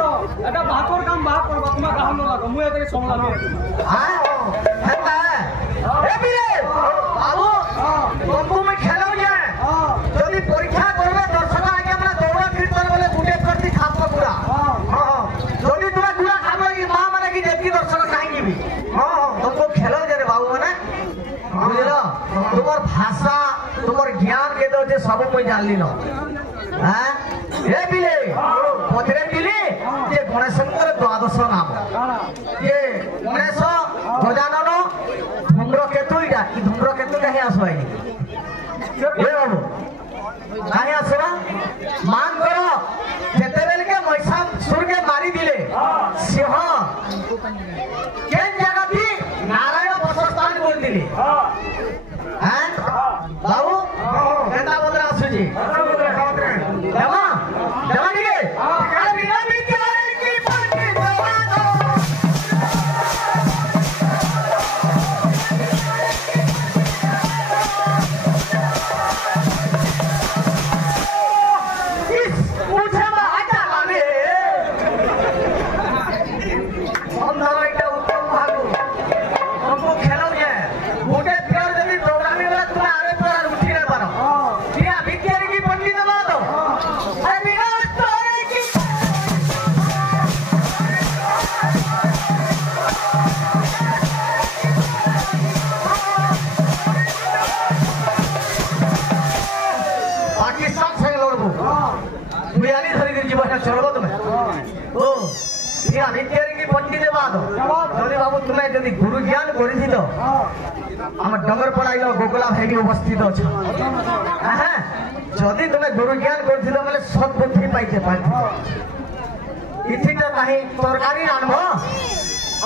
रो এটা বাহাকর কাম বাহাক করবা তোমার কাম ন লাগো মুই এতে সমলা হ্যাঁ হেতা এ বিরে বাবু তুমি খেলাও যা যদি পরীক্ষা করবে দর্শক আগে আমরা দৌড়া কীর্তন বলে গুটে করতে খাবো পুরা যদি তোমরা গুড়া খাবো কি মা মানে কি দেখি দর্শক খাইবি তুমি খেলাও যা রে বাবু মানে বুঝল তোমার ভাষা তোমার জ্ঞান কে দে সব মই জানলি ন হ্যাঁ এ বিলে পথরে দিলি যে গণেশঙ্কর দ্বাদশ নাম যে গণেশ গজানন ধূম্রকেতুইটা কি ধূম্রকেতু কাহে আসবাইনি এ বাবু কাহে আসবা মান করো যেতেবেলকে মহিষাসুরকে মারি দিলে সিংহ কেন জায়গাটি নারায়ণ বসস্থান করে দিলে হ্যাঁ বাবু কেতা বদরা আসুছি দেবা দেবা দিকে আরে বিনা বিদ্যার কি পড়তে দেবা দো ইস মুঝে মা আটা লাগে আমরা একটা উত্তম ভাগু हमको খেলাও যায় মোটে প্লেয়ার যদি প্রোগ্রামিং वाला তুমি আরে পড়ার উঠি না পারো ঠিক আছে বিদ্যার কি পড়তে দেবা তো আরে বিনা তোরে কি पाकिस्तान से लड़बो बियानी धरी के जीवन चलबो तुम्हें ओ ये विद्यार की पंडित देवा दो যদি বাবু তুমি যদি গুরু জ্ঞান করেছি তো আমার ডঙ্গর পড়াইলো গোকুলা ভাইকে উপস্থিত আছে হ্যাঁ যদি তুমি গুরু জ্ঞান করেছিল বলে সব বুদ্ধি পাইতে পারি ইঠিটা নাহি তরকারি আনব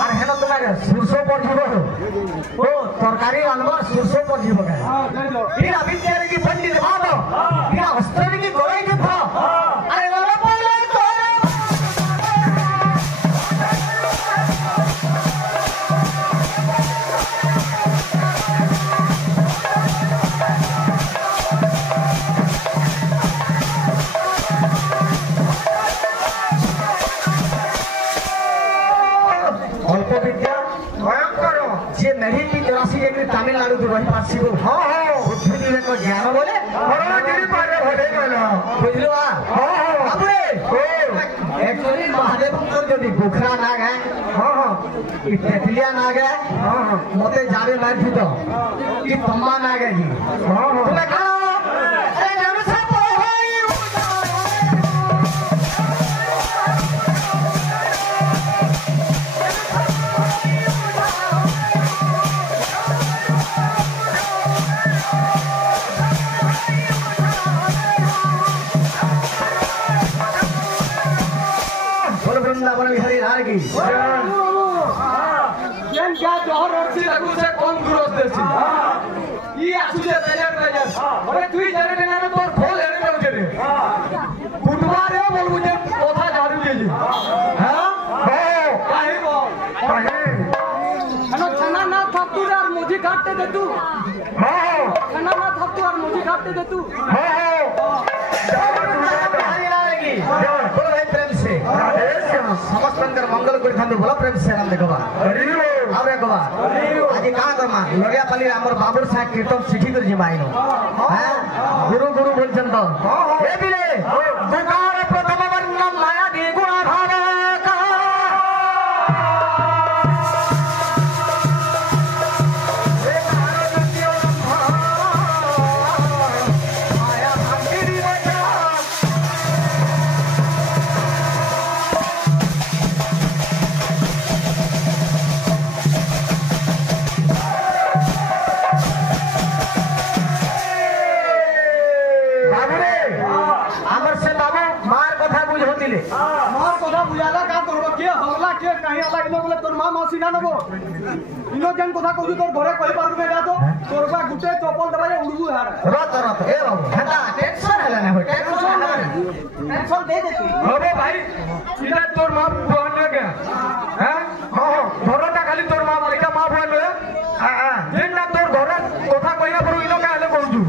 আর হেন তোমার সুরস পড়িব ও তরকারি আনব সুরস পড়িব কেন ঠিক বিদ্যার কি पंडित দেবা দো ঠিক অস্ত্র কি গড়াই দেব আরে বলো বলো অল্প বিদ্যা ভয়ঙ্কর যে नहीं भी 84 ডিগ্রি তামিলনাড়ু তো রহি পারছিব বুদ্ধি বিবেক জ্ঞান বলে করোনাগিরি পারে হয়ে গেল বুঝলো বাবু एक्चुअली महादेव को যদি গোখরা না গায় কি তেতলিয়া না গায় মতে জানে না দিত কি তম্বা না গায় তুমি খাও আরে জানো সব হই বৃন্দাবন বিহারী রাগী কেন যা জহর রছি লাগু সে কোন গ্রোস দেছি ই আসুছে তেজার তেজার আরে তুই জানে না তোর ফল এনে দেবে রে বুধবারে বলবো যে কথা জানু দিয়েছি হ্যাঁ কাহে বল কাহে খানা খানা না থাকতু আর মুজি কাটতে দে তু খানা না থাকতু আর মুজি কাটতে দে তু समस्त मंगल कर बोला प्रेम से राम देखा अब एक बार आज कहाँ करमा लड़िया पाली आमर बाबुर साहब कीर्तन शिखी कर जिमाइनो हैं गुरु गुरु बोलछन तो ए बिले दुकार प्रथम वर्ण माया दी गुण भाव का माया भक्ति दी बचा मार কথা বুঝালা কা করব কে হলা কে কাহি লাগলো বলে তোর মা মাসি না নব ইনো যেন কথা কইছি তোর ঘরে কই পারবে না তো তোর বা গুটে চপল দবাই উড়বু হার রত রত এ বাবু হেতা টেনশন হলা না হই টেনশন দে দে তুই হবে ভাই ইটা তোর মা বহন না কে হ্যাঁ ঘরটা খালি তোর মা বলিকা মা বহন লয় যেন না তোর ঘরে কথা কইয়া পড়ু ইনো কালে করছু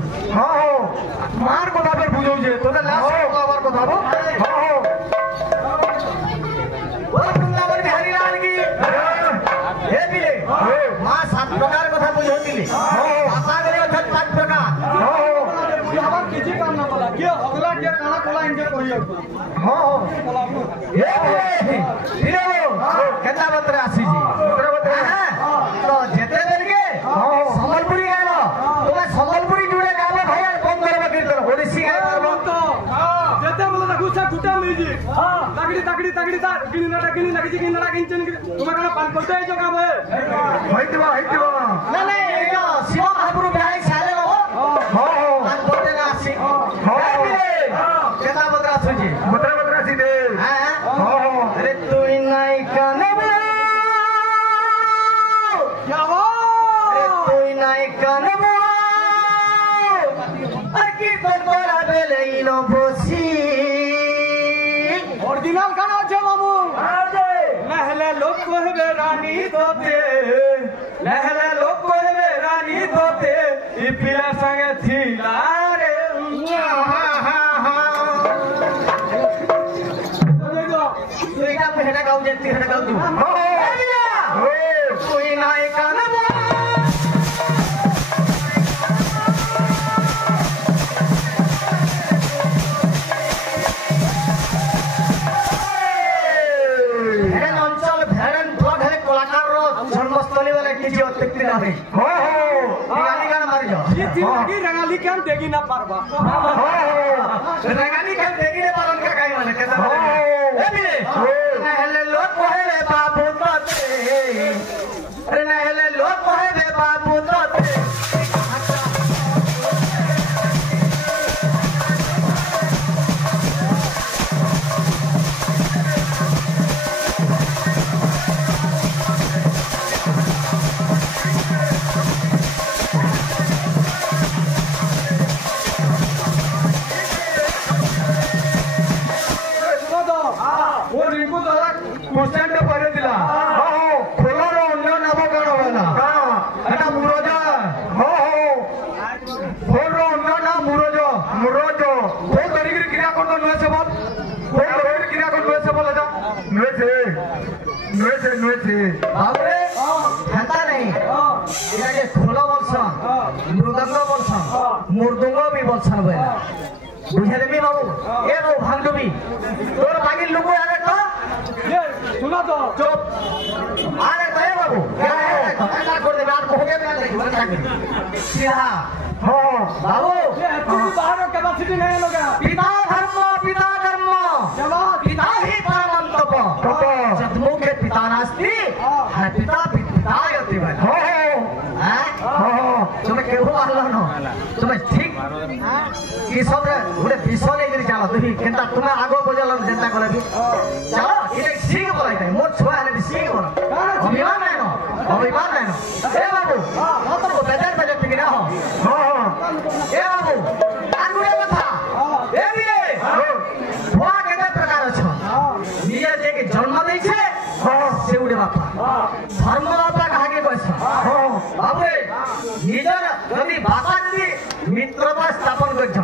মার কথা পর বুঝাউ যে তোতে লাস্ট আবার কথা হবো ହଁ ଏ କେନ୍ତା ପତ୍ର ଆସିଛି ତ ଯେତେ ବେଲକେ ସମ୍ବଲପୁରୀ ଗାଇଲ ତୁମେ ସମ୍ବଲପୁରୀ ଜୁଡେ ଗାଇବ ଭାଇ ଆଉ କଣ କରିବ କୀର୍ତ୍ତନ ଓଡ଼ିଶୀ ଗାଇ ପାରବ ଯେତେ ବୋଲେ ଦେଖୁ ସେ ଟୁଟା ମିଳିଛି ତାଗଡ଼ି ତାଗଡ଼ି ତାଗଡ଼ି ତା ଗିଣିନାଟା ଗିଣି ଲାଗିଛି ଗିଣିନାଟା ଗିଣିଛି ତୁମେ କଣ ପାନ କରତେ ହେଇଛ କାମ ହେଇଥିବ ନା ନାଇଁ ଏଇ ଯୋ ଶିବ ମହାପ୍ରଭୁ ବିହାରୀ ସାଲେ ହବ ହଁ ପାନ କରତେ ନା ଆସି କେନ୍ତା ପତ୍ର ଆସୁଛି ଆସି ଦେ अरे तू नहीं कानबो क्या हो अरे तू नहीं कानबो अरे की कोरा बेले इनो बोसी ओरिजिनल गाना छे बाबू लहले लोग कहबे रानी तोते लहले लोग कहबे रानी तोते ई पिला संगे थिला रे तुईना पहना गाऊ जेती हटा गाऊ तू कोई नाय कानबो भेड़न अंचल भेड़न ब्लड है कलाकार रो जन्मस्थली वाले किछि अत्यक्ति ना है रंगाली गाना मारि जाओ ये तिलगी रंगाली केम देगी ना पारबा रंगाली केम देगी ने पालन का काई माने केता नहले लोग कहबे बाबू तोते अरे नहले लोग कहबे बाबू तोते परसेंट परे दिला खोलर अन्य नाम कण होला एटा मुरजा फोर अन्य नाम मुरज कोन तरीके क्रिया करतो नय से बोल कोन तरीके क्रिया करतो नय से बोल जा नय से बाबरे हेता नहीं इना के खोल बोलसन मृदंग बोलसन मुर्दुंग भी बोलसन बेला बुझले मी बाबू ए बाबू भांगडुबी तोर बागी लोग आले तो ये सुना तो चुप अरे दे बाबू क्या कर दे बात को हो गया मैं सीधा बाबू ये तू बाहर कैपेसिटी नहीं लोग पिता धर्म जवाब पिता ही परम तप जन्मोखे पिता नास्ति है पिता यति भाई तुम्हें केहू आलो न तुम्हें ठीक कि सब गोटे विषय नहीं चलो तुम केनता तुम्हें आगो बजल जेनता करे भी चलो ये सीख बोलाई थाई मोर छुआ हेले सीख बोल अभिमान नहीं ए बाबू तो बेजार कि ना हो ए बाबू आगुड़े कथा ए बिले भुआ केते प्रकार छ निजे जे के जन्म दै छे से उडे बापा धर्म बापा काहे कहछ बाबू निजर यदि भाषा यदि मित्रता स्थापन करछ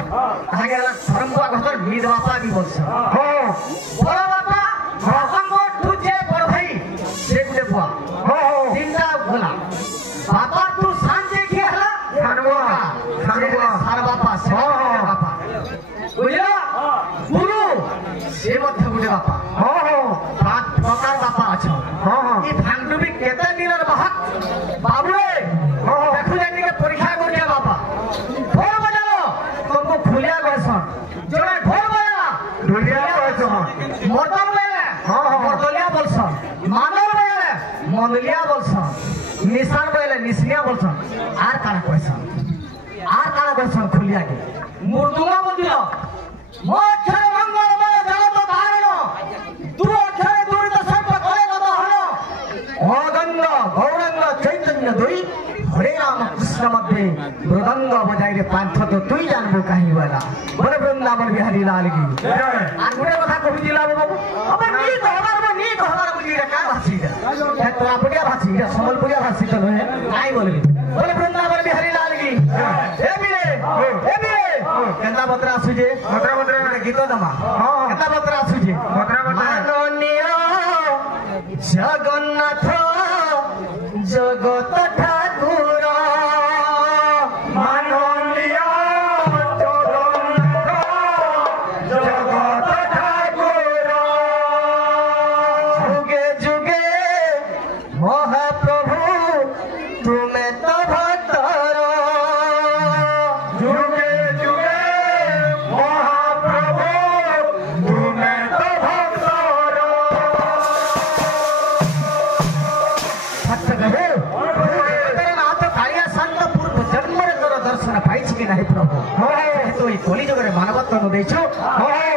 काहे धर्म का कहतर मित बापा भी बोलछ बड़ बापा हम तुझे बड़ भाई से उडे भुआ चिंता भोला बापा तू सांजे के हला सार बापा बुझला गुरु से मध्य गुटे बापा पांच प्रकार बापा अच्छा ई भांगडुबी केते दिनर महक बाबुरे देखु जानी के परीक्षा कर दिया बापा ढोल बजालो तुमको खुलिया गसन जोरे ढोल बजाला ढोलिया गसन मर्दन बजाले मर्दलिया बोलसन मानल बजाले मंदलिया बोलसन निशान बजाले निसलिया बोलसन आर काना कहसन खुलिया के मुर्दुंगा बोलियो मो अक्षर मंगलमय जगत धारण दु अक्षर दूरित सर्प कले नम हर अगंग गौरंग चैतन्य दुई हरे राम कृष्ण मध्य मृदंग बजाई रे पांथ तो तुई जानबो काहे वाला बोले वृंदावन बिहारी लाल की आर गुडे कथा कहि दिला बाबू अब नी कहबार बुझी रे का भाषी रे हे तो आपडिया भाषी रे संबलपुरिया भाषी तो है काई बोलबी बोले वृंदावन बिहारी लाल की ए बिले केंदा बत्रा आसुजे गीत दमा केंदा बत्रा आसुजे माननीय जगन्नाथ जगत ठाकुर माननीय जगन्नाथ जगत ନାହିଁ ପ୍ରଭୁ ଯେହେତୁ ଏଇ କଳି ଯୁଗରେ ମାନବତ୍ୱ ଦେଇଛୁ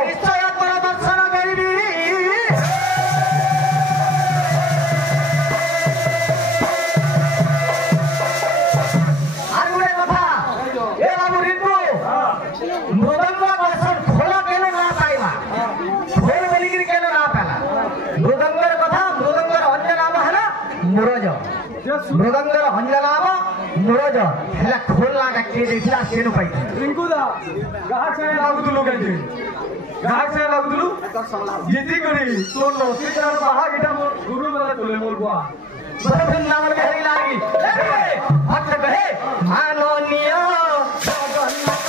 ନିଶ୍ଚୟ ତୋର ଦର୍ଶନ କରିବି। ଆଉ ଗୋଟେ କଥା ଏ ବାବୁ ରିଙ୍କୁ ମୃଦଙ୍ଗ ବର୍ଷଣ ଖୋଲ କେନ ନା ପାଇବା ଖୋଲ ବୋଲିକିରି କେନ ନା ପାଇଲା ମୃଦଙ୍ଗର କଥା ମୃଦଙ୍ଗର ଅନ୍ୟ ନାମ ହେଲା ମୁରଜ ମୃଦଙ୍ଗର ଅନ୍ୟ ନାମ ମୁରଜ ହେଲା ଖୋଲ ନାଟା କିଏ ଦେଇଥିଲା ସେନୁ ପାଇଥିଲା ରିଙ୍କୁ ଦା ଗାହା ଛାଏ ଲାଗୁଥିଲୁ କାହିଁକି ଗାହା ଛାଏ ଲାଗୁଥିଲୁ ଜିତି କରି ତୋର ଲସି ଚାର ବାହା ଗିଟା ମୋ ଗୁରୁ ବେলা তোলে মোর বুয়া বড় বৃন্দাবন কহে লাগি ভক্ত কহে মাননীয় জগন্নাথ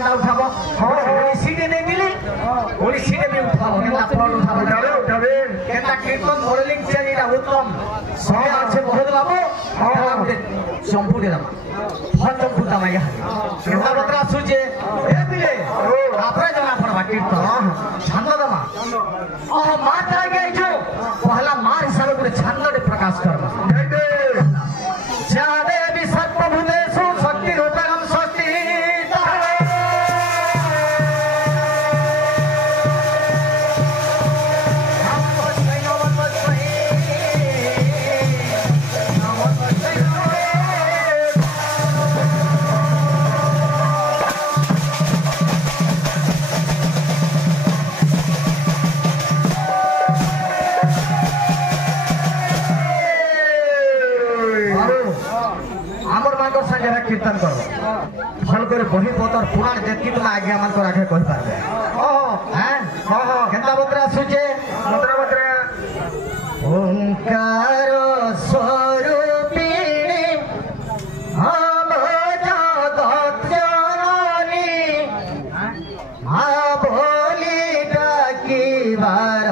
केंदा उठाबो सीटे नहीं मिली ओली सीटे भी उठाबो केंदा फ्रंट उठाबो केंदा कीर्तन मॉडलिंग चेनीरा उत्तम समय আছে বহুত বাবু আমাদের চম্পু দিলাম ফল চম্পু দামাইয়া কেন্दा বত্রা সুজে এ দিলে আপরে জানা পড়বা কীর্তন ছন্দ দমা মাতা গাইছো পহলা মার হিসাবে করে ছন্দটি প্রকাশ করবা যাবে বিসর্বভূতেষু শক্তি রূপেণ ষষ্ঠী कीर्तन कर भल कर बही पतर पुराण जेतकी तुम आज्ञा मान कर आगे कहि पारबे हैं केंदा बत्रा सुजे बत्रा ओंकार स्वरूपिणी हम जगत जननी मा बोली डाकिबार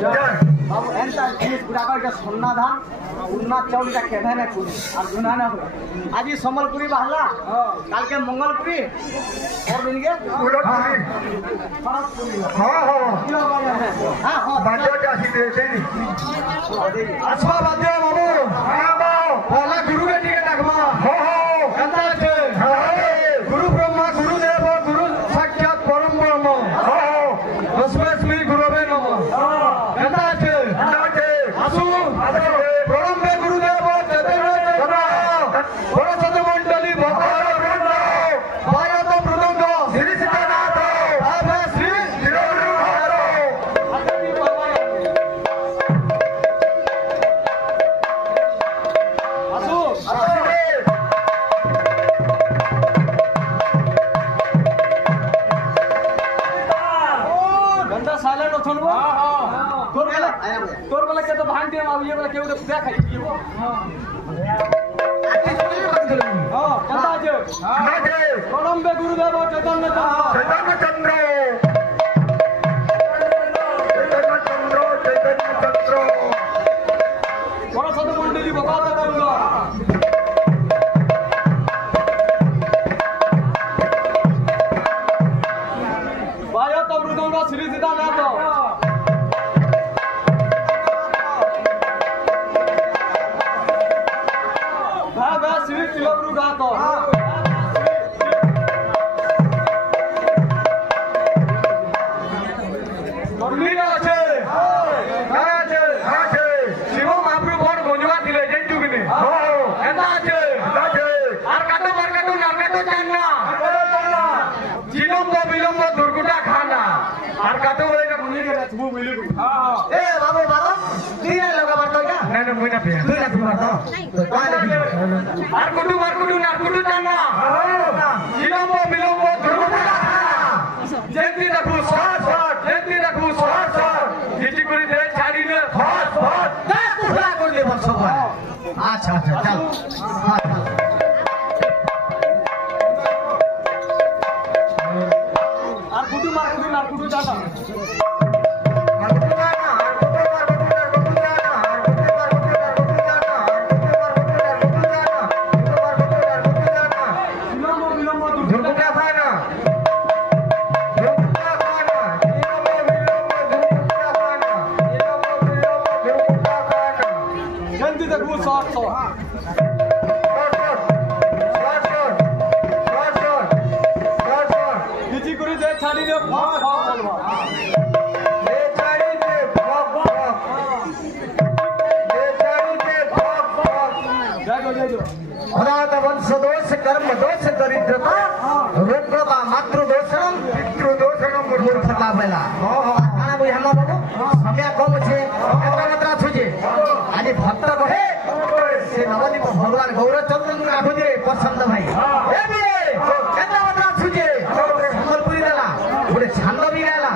Done. বাবু এন্টা জিনিস গুড়াক এটা সোনা ধান উন্না চাউল এটা কেঁদে না করি আর গুনা না হয় আজি সম্বলপুরি বাহলা কালকে মঙ্গলপুরি और दिन के हाँ हाँ बाजो जासी दे देनी अच्छा बाजो बाबू हाँ बाबू पहला गुरु के टिके डाकमा हो कंदा छे गुरु ब्रह्मा गुरु देव गुरु साक्षात परम ब्रह्म हो तस्मै गुरुवे नमः कंदा छे आसु परम गुरु देव चैतन्य चंद्र सरस्वती मंडली भगवान तोर वाला के तो भांग दे अब ये वाला केउ तो पूरा खाई दियो हां कंदा जे हां जे परम बे गुरुदेव चैतन्य चंद्र सरस्वती मंडली भगवान बोलगा बाया तो मृदंग श्री सीतानाथ अच्छा अच्छा चलो कुटू जाता वंशदोष कर्म दोष दरिद्रता रोगता मातृदोषम पितृदोषम मूर्खता बेला काना बुझ हम बाबू समय कम छे केतना मात्रा छुजे आज भक्त कहे से नवदीप भगवान गौरचंद्र राखु जे पसंद भाई ए बिरे केतना मात्रा छुजे संबलपुरी देला गुडे छांद भी गाला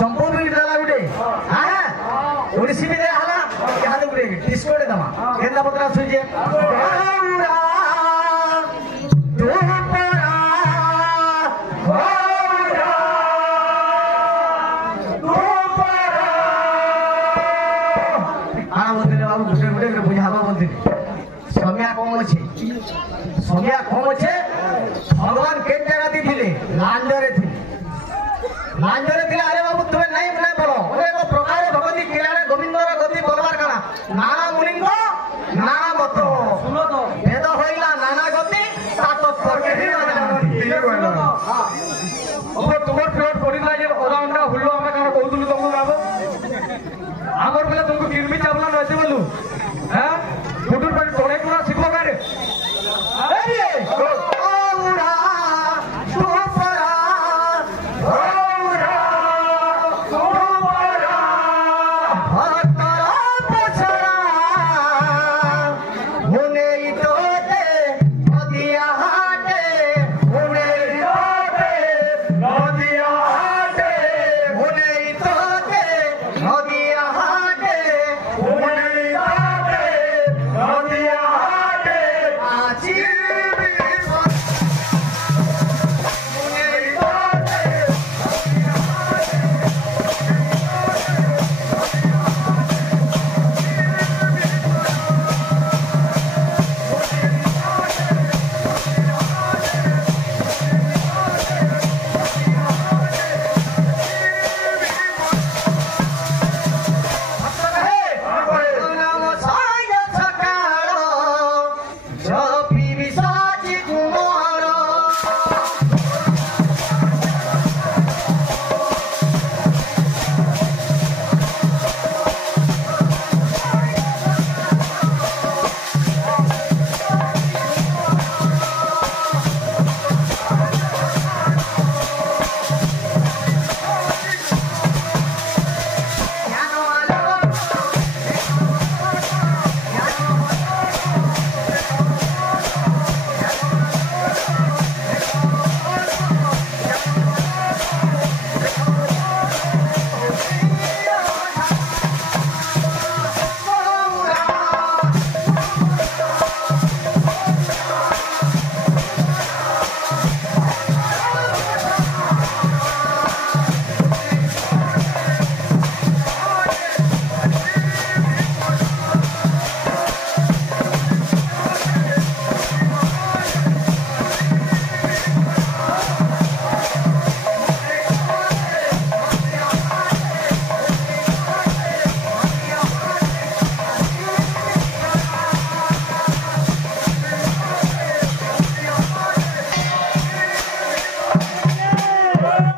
चंपू भी देला गुडे हां ओडिसी भी देला केहादे गुडे डिस्को दे दमा केतना मात्रा छुजे समय कम अच्छे भगवान के जगह दी लांजरे थे अरे